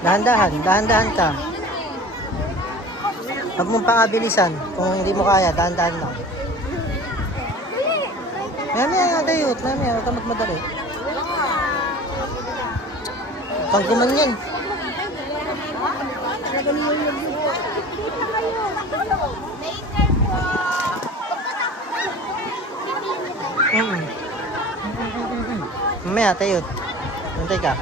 Dahan-dahan, dahan-dahan ka. Huwag mong pakabilisan. Kung hindi mo kaya, dahan-dahan lang. Maya, dayot. Maya, huwag ka magmadali. Pang gumanyan. Mamaya, tayot. Hintay ka.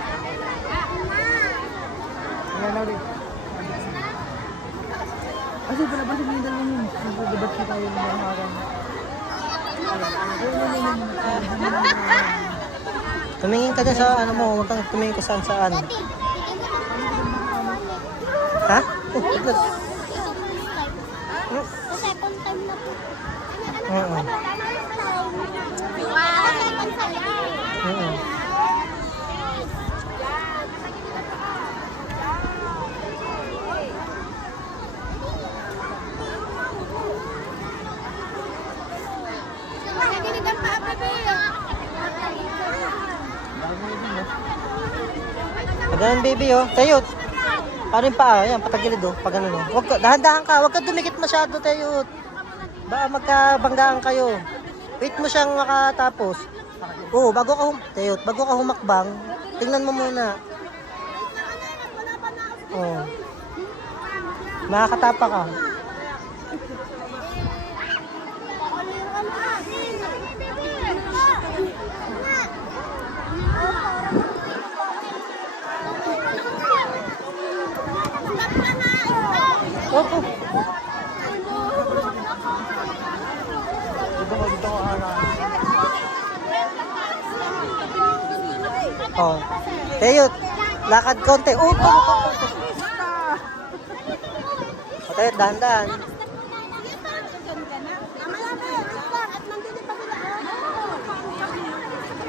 Kasi palabas yung dalawa yun. Nagbabat ko tayo ng mga harang. Tumingin ka dyan sa ano mo. Huwag kang tumingin ko saan. Ha? Oh, tiglag. Second time na po. Oo. Oo. Pagano'n baby oh, tayot. Ano yung paa? Yan, patagilid oh. Pag ano no. Dahan-dahan ka, huwag ka dumikit masyado tayot. Baka magkabanggaan kayo. Wait mo siyang makatapos. Oo, tayot, bago ka humakbang, tingnan mo muna. Oo. Makakatapa ka. Opo. Dito ko Oh. Tayot, lakad konti. Opo. Tayot, dahan-dahan.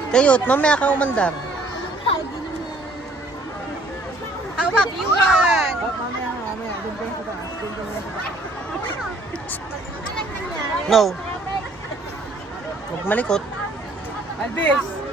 Tayot, mamaya ka umandar. Hawak, Yuan! No. Huwag malikot. Albis!